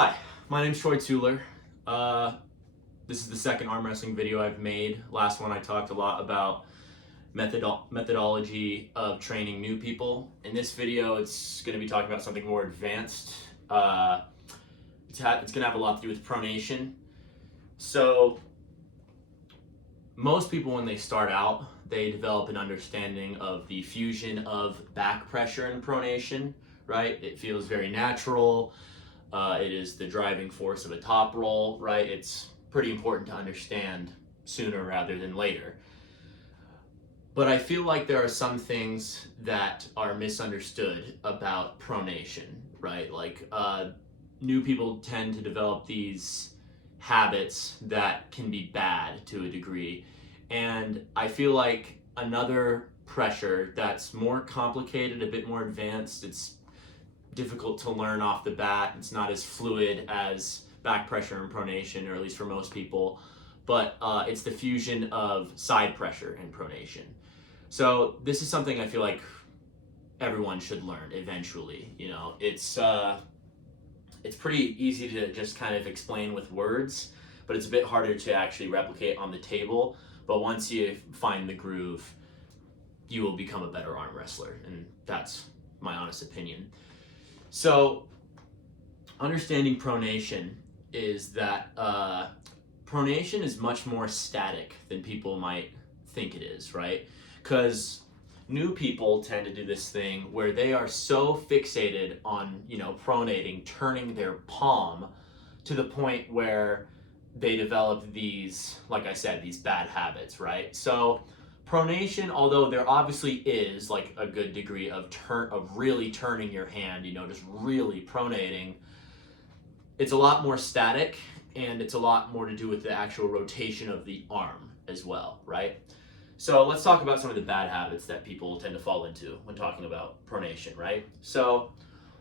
Hi, my name's Troy Tueller. This is the second arm wrestling video I've made. Last one I talked a lot about methodology of training new people. In this video, it's going to be talking about something more advanced. It's going to have a lot to do with pronation. So most people, when they start out, they develop an understanding of the fusion of back pressure and pronation, right? It feels very natural. It is the driving force of a top roll, right? It's pretty important to understand sooner rather than later. But I feel like there are some things that are misunderstood about pronation, right? Like new people tend to develop these habits that can be bad to a degree. And I feel like another pressure that's more complicated, a bit more advanced, it's difficult to learn off the bat. It's not as fluid as back pressure and pronation, or at least for most people, but it's the fusion of side pressure and pronation. So this is something I feel like everyone should learn eventually. You know, it's pretty easy to just kind of explain with words, but it's a bit harder to actually replicate on the table. But once you find the groove, you will become a better arm wrestler, and that's my honest opinion. So understanding pronation is that pronation is much more static than people might think it is, right? Because new people tend to do this thing where they are so fixated on, pronating, turning their palm to the point where they develop these, like I said, these bad habits, right? So pronation, although there obviously is like a good degree of really turning your hand, just really pronating, it's a lot more static, and it's a lot more to do with the actual rotation of the arm as well, right? So let's talk about some of the bad habits that people tend to fall into when talking about pronation, right? So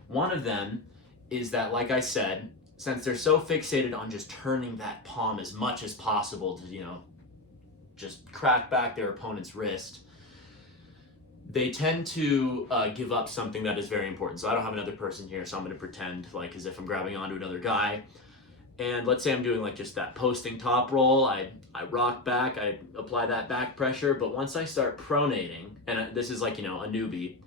one of them is that, like I said, since they're so fixated on just turning that palm as much as possible to, just crack back their opponent's wrist, they tend to give up something that is very important. So I don't have another person here, so I'm going to pretend like as if I'm grabbing onto another guy. And let's say I'm doing like just that posting top roll. I rock back, I apply that back pressure, but once I start pronating, and this is like, a newbie,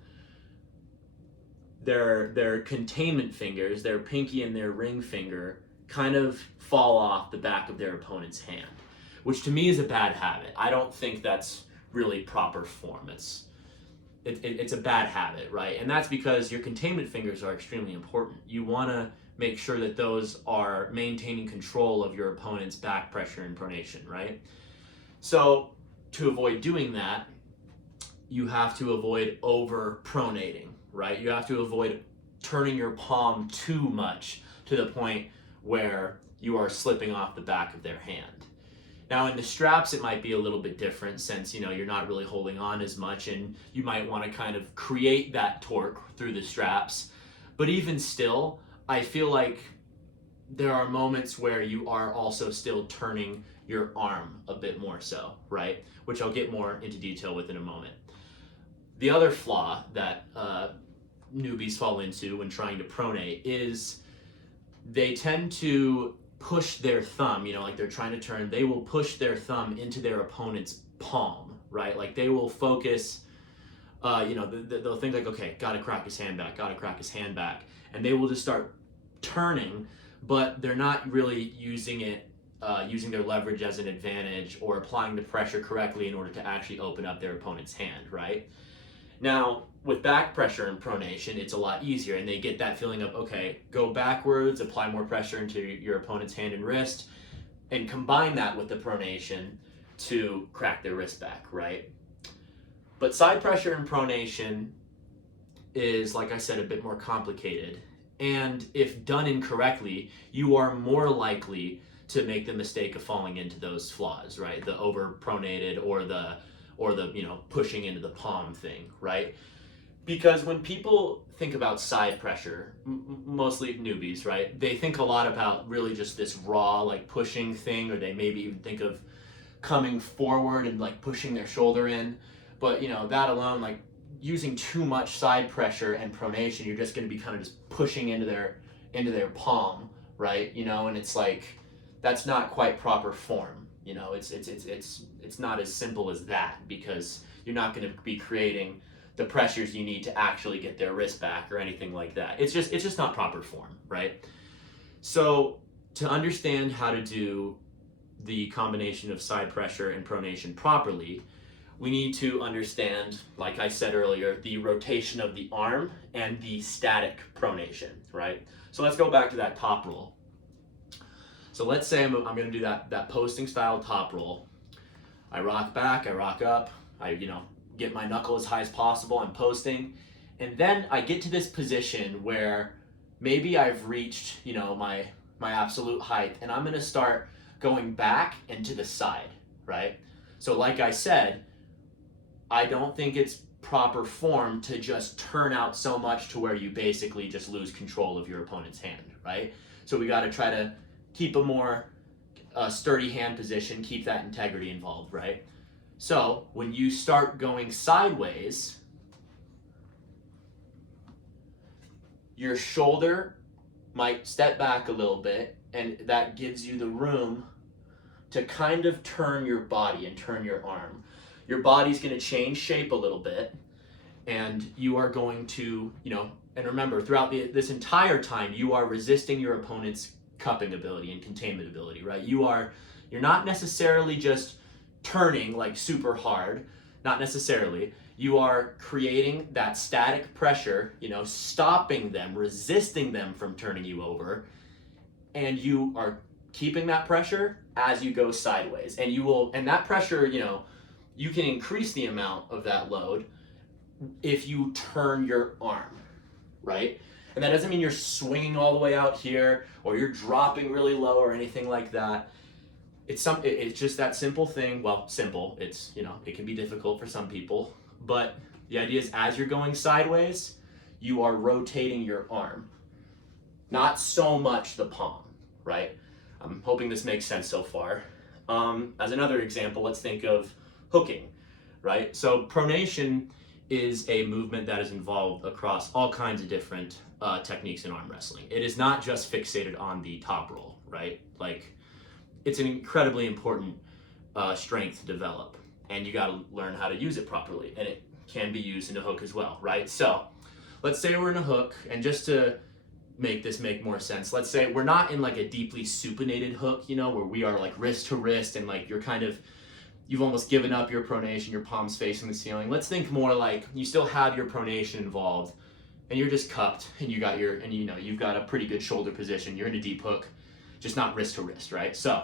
their containment fingers, their pinky and their ring finger, kind of fall off the back of their opponent's hand, which to me is a bad habit. I don't think that's really proper form. It's a bad habit, right? And that's because your containment fingers are extremely important. You want to make sure that those are maintaining control of your opponent's back pressure and pronation, right? So to avoid doing that, you have to avoid over pronating, right? You have to avoid turning your palm too much to the point where you are slipping off the back of their hand. Now in the straps, it might be a little bit different since, you're not really holding on as much, and you might want to kind of create that torque through the straps. But even still, I feel like there are moments where you are also still turning your arm a bit more so, right? Which I'll get more into detail with in a moment. The other flaw that newbies fall into when trying to pronate is they tend to push their thumb, like they're trying to turn, they will push their thumb into their opponent's palm, right? Like they will focus, they'll think like, okay, gotta crack his hand back, and they will just start turning, but they're not really using it, using their leverage as an advantage or applying the pressure correctly in order to actually open up their opponent's hand, right? Now, with back pressure and pronation, it's a lot easier, and they get that feeling of, okay, go backwards, apply more pressure into your opponent's hand and wrist, and combine that with the pronation to crack their wrist back, right? But side pressure and pronation is, like I said, a bit more complicated, and if done incorrectly, you are more likely to make the mistake of falling into those flaws, right? The over pronated or the pushing into the palm thing, right? Because when people think about side pressure, mostly newbies, right? They think a lot about really just this raw, like pushing thing, or they maybe even think of coming forward and like pushing their shoulder in. But that alone, like using too much side pressure and pronation, you're just going to be kind of just pushing into their palm, right? You know, and it's like, that's not quite proper form. You know, it's not as simple as that, because you're not going to be creating the pressures you need to actually get their wrist back or anything like that. It's just not proper form, right? So to understand how to do the combination of side pressure and pronation properly, we need to understand, like I said earlier, the rotation of the arm and the static pronation, right? So let's go back to that top roll. So let's say I'm going to do that posting style top roll. I rock back, I rock up, I get my knuckle as high as possible, I'm posting, and then I get to this position where maybe I've reached my absolute height, and I'm going to start going back and to the side, right? So like I said, I don't think it's proper form to just turn out so much to where you basically just lose control of your opponent's hand, right? So we got to try to keep a more sturdy hand position, keep that integrity involved, right? So when you start going sideways, your shoulder might step back a little bit, and that gives you the room to kind of turn your body and turn your arm. Your body's going to change shape a little bit, and you are going to, and remember, throughout this entire time, you are resisting your opponent's cupping ability and containment ability, right? You're not necessarily just turning like super hard, not necessarily. You are creating that static pressure, stopping them, resisting them from turning you over, and you are keeping that pressure as you go sideways. And that pressure, you can increase the amount of that load if you turn your arm, right? And that doesn't mean you're swinging all the way out here or you're dropping really low or anything like that. It's just that simple thing. Well, simple. It's, it can be difficult for some people, but the idea is as you're going sideways, you are rotating your arm, not so much the palm, right? I'm hoping this makes sense so far. As another example, let's think of hooking, right? So pronation is a movement that is involved across all kinds of different techniques in arm wrestling. It is not just fixated on the top roll, right? Like, it's an incredibly important strength to develop, and you got to learn how to use it properly, and it can be used in a hook as well, right? So let's say we're in a hook, and just to make this make more sense, let's say we're not in like a deeply supinated hook, where we are like wrist to wrist, and like you've almost given up your pronation, your palms facing the ceiling. Let's think more like you still have your pronation involved, and you're just cupped, and you've got a pretty good shoulder position. You're in a deep hook, just not wrist to wrist, right? So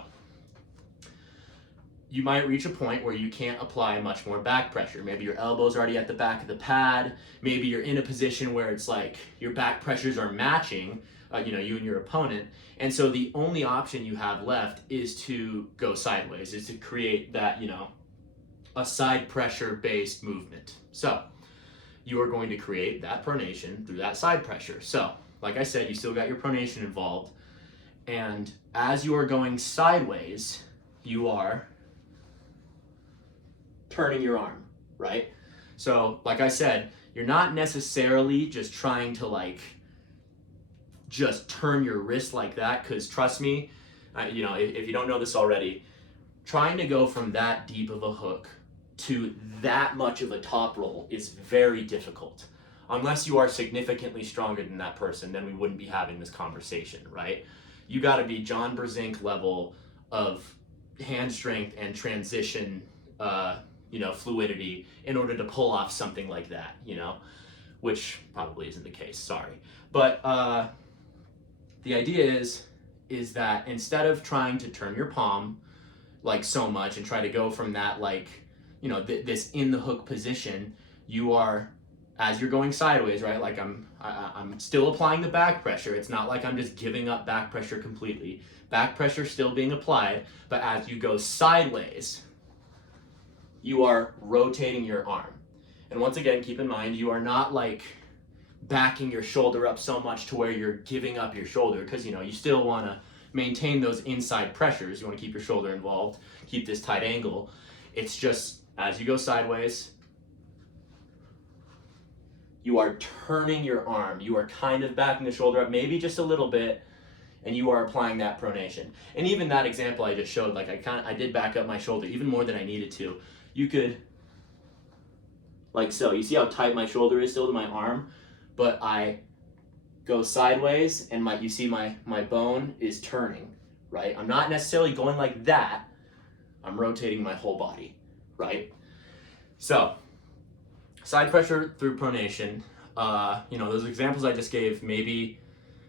you might reach a point where you can't apply much more back pressure. Maybe your elbow's already at the back of the pad. Maybe you're in a position where it's like your back pressures are matching, you and your opponent. And so the only option you have left is to go sideways, is to create that, a side pressure based movement. So you are going to create that pronation through that side pressure. So like I said, you still got your pronation involved. And as you are going sideways, you are turning your arm, right? So like I said, you're not necessarily just trying to just turn your wrist like that, because trust me, if you don't know this already, trying to go from that deep of a hook to that much of a top roll is very difficult. Unless you are significantly stronger than that person, then we wouldn't be having this conversation, right? You got to be John Brzenk level of hand strength and transition, fluidity in order to pull off something like that, which probably isn't the case, sorry. But the idea is that instead of trying to turn your palm like so much and try to go from that this in the hook position, you are, as you're going sideways, right? Like I'm still applying the back pressure. It's not like I'm just giving up back pressure completely. Back pressure still being applied, but as you go sideways, you are rotating your arm. And once again, keep in mind, you are not backing your shoulder up so much to where you're giving up your shoulder, because you still want to maintain those inside pressures. You want to keep your shoulder involved, keep this tight angle. It's just as you go sideways, you are turning your arm. You are kind of backing the shoulder up, maybe just a little bit. and you are applying that pronation. And even that example I just showed, like I did back up my shoulder even more than I needed to. You could, like so, you see how tight my shoulder is still to my arm, but I go sideways and you see my bone is turning, right? I'm not necessarily going like that, I'm rotating my whole body, right? So, side pressure through pronation, those examples I just gave maybe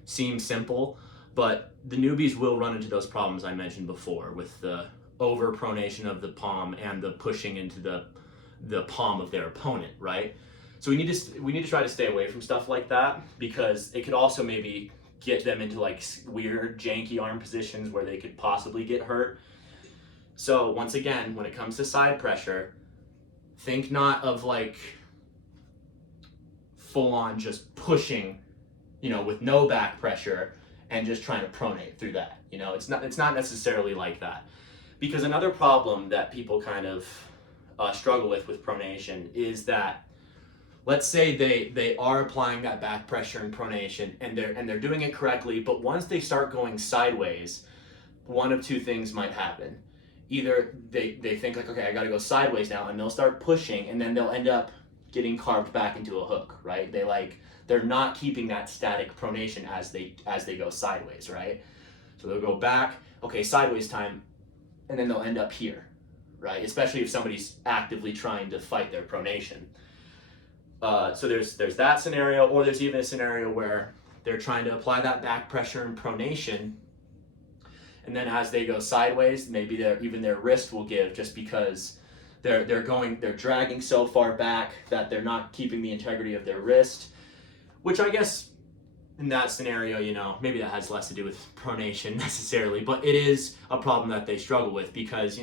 seem simple, but the newbies will run into those problems I mentioned before with the over pronation of the palm and the pushing into the palm of their opponent, right? So we need to try to stay away from stuff like that, because it could also maybe get them into like weird janky arm positions where they could possibly get hurt. So once again, when it comes to side pressure, think not of like full on just pushing, with no back pressure and just trying to pronate through that. It's not necessarily like that. Because another problem that people kind of struggle with pronation is that, let's say they are applying that back pressure and pronation and they're doing it correctly, but once they start going sideways, one of two things might happen. Either they think like, okay, I gotta go sideways now, and they'll start pushing, and then they'll end up getting carved back into a hook, right? They're not keeping that static pronation as they go sideways, right? So they'll go back, okay, sideways time, and then they'll end up here, right? Especially if somebody's actively trying to fight their pronation. So there's that scenario, or there's even a scenario where they're trying to apply that back pressure and pronation, and then as they go sideways, maybe their wrist will give, just because they're dragging so far back that they're not keeping the integrity of their wrist, which I guess in that scenario, maybe that has less to do with pronation necessarily, but it is a problem that they struggle with, because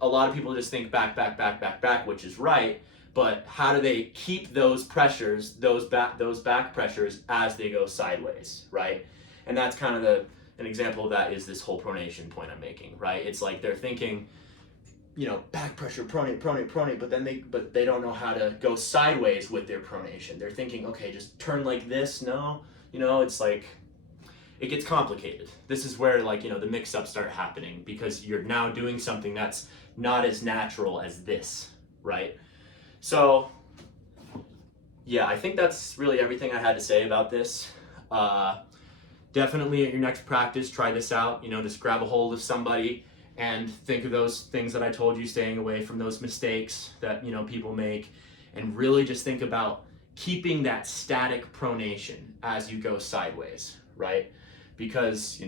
a lot of people just think back, which is right, but how do they keep those pressures, those back pressures, as they go sideways, right? And that's kind of an example of that is this whole pronation point I'm making, right? It's like they're thinking, back pressure, pronate, but they don't know how to go sideways with their pronation. They're thinking, okay, just turn like this. No, it's like, it gets complicated. This is where the mix-ups start happening, because you're now doing something that's not as natural as this, right? So, yeah, I think that's really everything I had to say about this. Definitely at your next practice, try this out. Just grab a hold of somebody and think of those things that I told you, staying away from those mistakes that people make, and really just think about keeping that static pronation as you go sideways, right? Because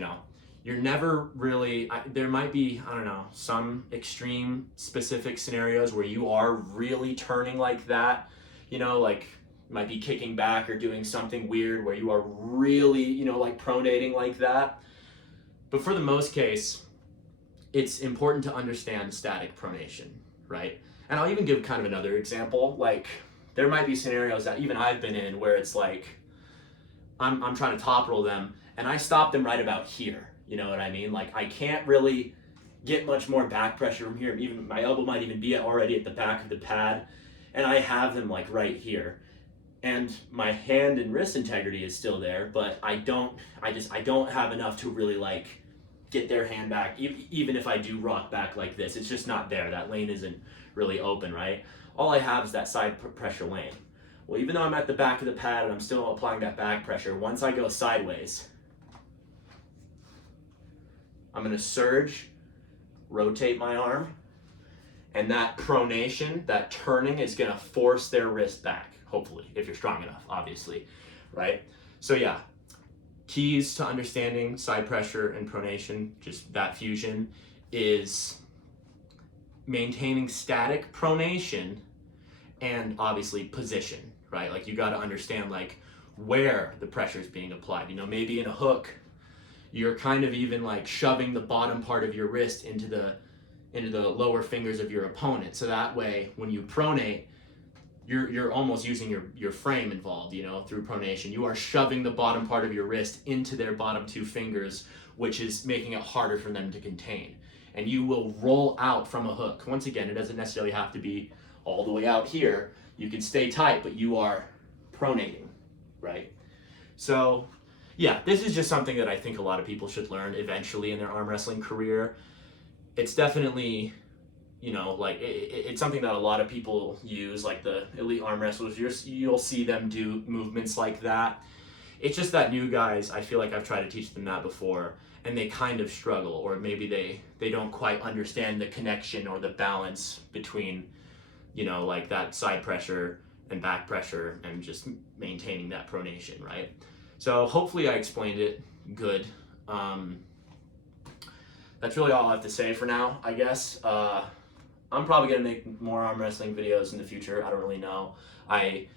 you're never really, there might be, I don't know, some extreme specific scenarios where you are really turning like that, like might be kicking back or doing something weird where you are really, pronating like that. But for the most case, it's important to understand static pronation, right? And I'll even give kind of another example. Like, there might be scenarios that even I've been in where it's like, I'm trying to top roll them, and I stop them right about here. You know what I mean? Like, I can't really get much more back pressure from here. Even my elbow might even be already at the back of the pad, and I have them like right here. And my hand and wrist integrity is still there, but I don't have enough to really like get their hand back, even if I do rock back like this. It's just not there. That lane isn't really open, right? All I have is that side pressure lane. Well, even though I'm at the back of the pad and I'm still applying that back pressure, once I go sideways, I'm gonna surge, rotate my arm, and that pronation, that turning, is gonna force their wrist back, hopefully, if you're strong enough, obviously, right? So yeah, keys to understanding side pressure and pronation, just that fusion, is maintaining static pronation and obviously position, right? Like, you gotta understand like where the pressure is being applied. Maybe in a hook, you're kind of even like shoving the bottom part of your wrist into the lower fingers of your opponent. So that way, when you pronate, you're almost using your frame involved, through pronation. You are shoving the bottom part of your wrist into their bottom two fingers, which is making it harder for them to contain. And you will roll out from a hook. Once again, it doesn't necessarily have to be all the way out here. You can stay tight, but you are pronating, right? So, yeah, this is just something that I think a lot of people should learn eventually in their arm wrestling career. It's definitely, you know, like it's something that a lot of people use, like the elite arm wrestlers. You'll see them do movements like that. It's just that new guys, I feel like I've tried to teach them that before, and they kind of struggle, or maybe they don't quite understand the connection or the balance between, you know, like that side pressure and back pressure and just maintaining that pronation, right? So hopefully I explained it good. That's really all I have to say for now, I guess. I'm probably going to make more arm wrestling videos in the future. I don't really know. I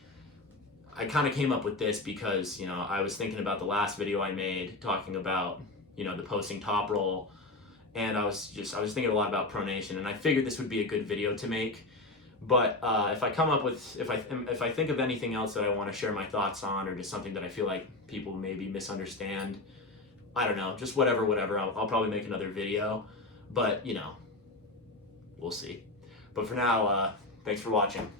kind of came up with this because, you know, I was thinking about the last video I made talking about, you know, the posting top roll, and I was thinking a lot about pronation, and I figured this would be a good video to make. But if I think of anything else that I want to share my thoughts on, or just something that I feel like people maybe misunderstand, I don't know, just whatever, I'll probably make another video. But, you know, we'll see. But for now, thanks for watching.